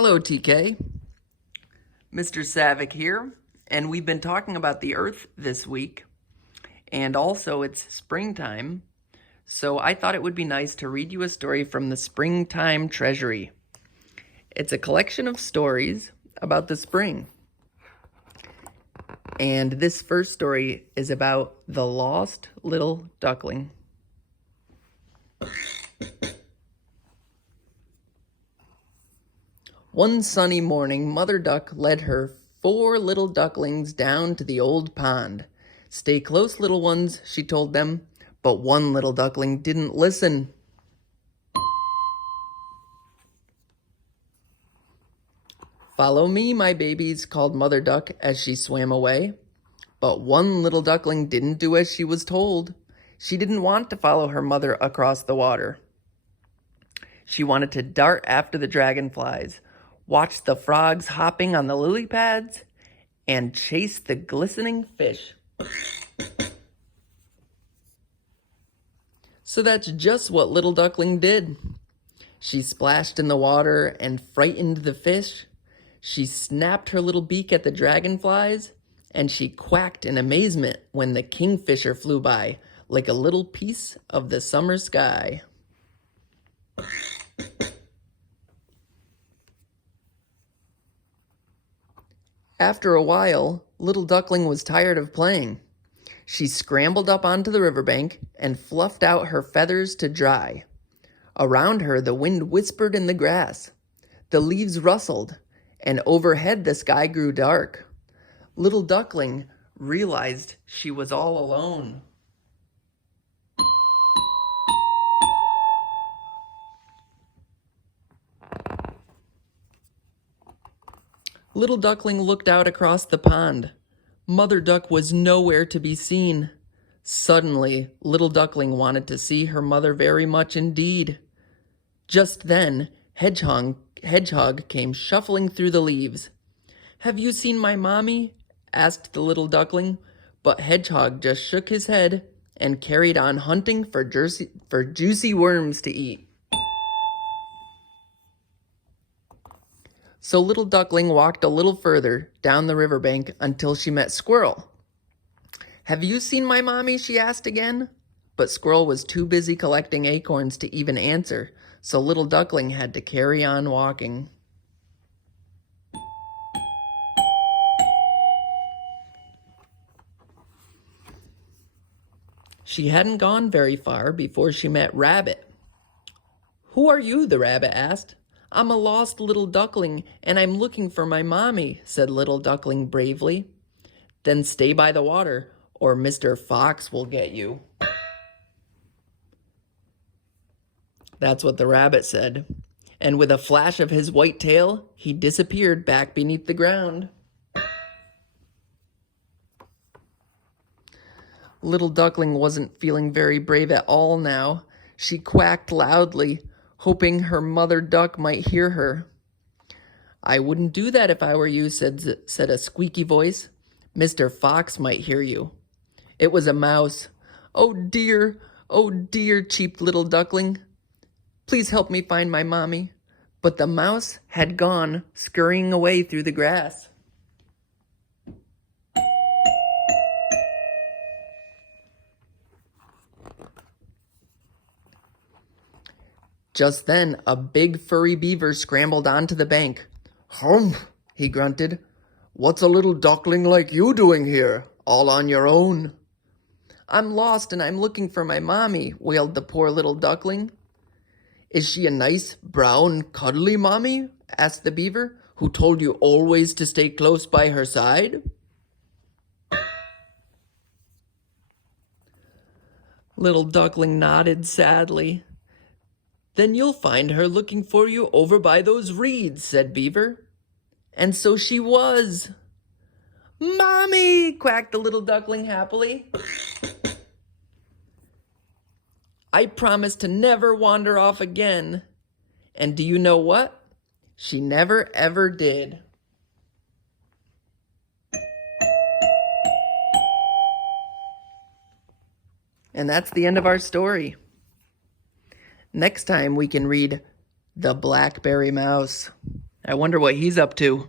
Hello, TK. Mr. Savick here, and we've been talking about the Earth this week, and also it's springtime, so I thought it would be nice to read you a story from the Springtime Treasury. It's a collection of stories about the spring. And this first story is about the lost little duckling. One sunny morning, Mother Duck led her 4 little ducklings down to the old pond. "Stay close, little ones," she told them, but one little duckling didn't listen. "Follow me, my babies," called Mother Duck as she swam away. But one little duckling didn't do as she was told. She didn't want to follow her mother across the water. She wanted to dart after the dragonflies, watch the frogs hopping on the lily pads, and chase the glistening fish. So that's just what little duckling did. She splashed in the water and frightened the fish. She snapped her little beak at the dragonflies, and she quacked in amazement when the kingfisher flew by like a little piece of the summer sky. After a while, little duckling was tired of playing. She scrambled up onto the riverbank and fluffed out her feathers to dry. Around her, the wind whispered in the grass. The leaves rustled, and overhead the sky grew dark. Little duckling realized she was all alone. Little duckling looked out across the pond. Mother Duck was nowhere to be seen. Suddenly, little duckling wanted to see her mother very much indeed. Just then, Hedgehog came shuffling through the leaves. "Have you seen my mommy?" asked the little duckling, but Hedgehog just shook his head and carried on hunting for juicy worms to eat. So little duckling walked a little further down the riverbank until she met Squirrel. "Have you seen my mommy?" she asked again. But Squirrel was too busy collecting acorns to even answer, so little duckling had to carry on walking. She hadn't gone very far before she met Rabbit. "Who are you?" the rabbit asked. "I'm a lost little duckling, and I'm looking for my mommy," said little duckling bravely. "Then stay by the water, or Mr. Fox will get you." That's what the rabbit said. And with a flash of his white tail, he disappeared back beneath the ground. Little duckling wasn't feeling very brave at all now. She quacked loudly, hoping her mother duck might hear her. "I wouldn't do that if I were you," said a squeaky voice. "Mr. Fox might hear you." It was a mouse. Oh dear, cheeped little duckling. "Please help me find my mommy." But the mouse had gone scurrying away through the grass. Just then, a big furry beaver scrambled onto the bank. "Humph," he grunted. "What's a little duckling like you doing here, all on your own?" "I'm lost and I'm looking for my mommy," wailed the poor little duckling. "Is she a nice, brown, cuddly mommy?" asked the beaver, "who told you always to stay close by her side?" Little duckling nodded sadly. "Then you'll find her looking for you over by those reeds," said Beaver. And so she was. "Mommy!" quacked the little duckling happily. "I promise to never wander off again." And do you know what? She never ever did. And that's the end of our story. Next time we can read The Blackberry Mouse. I wonder what he's up to.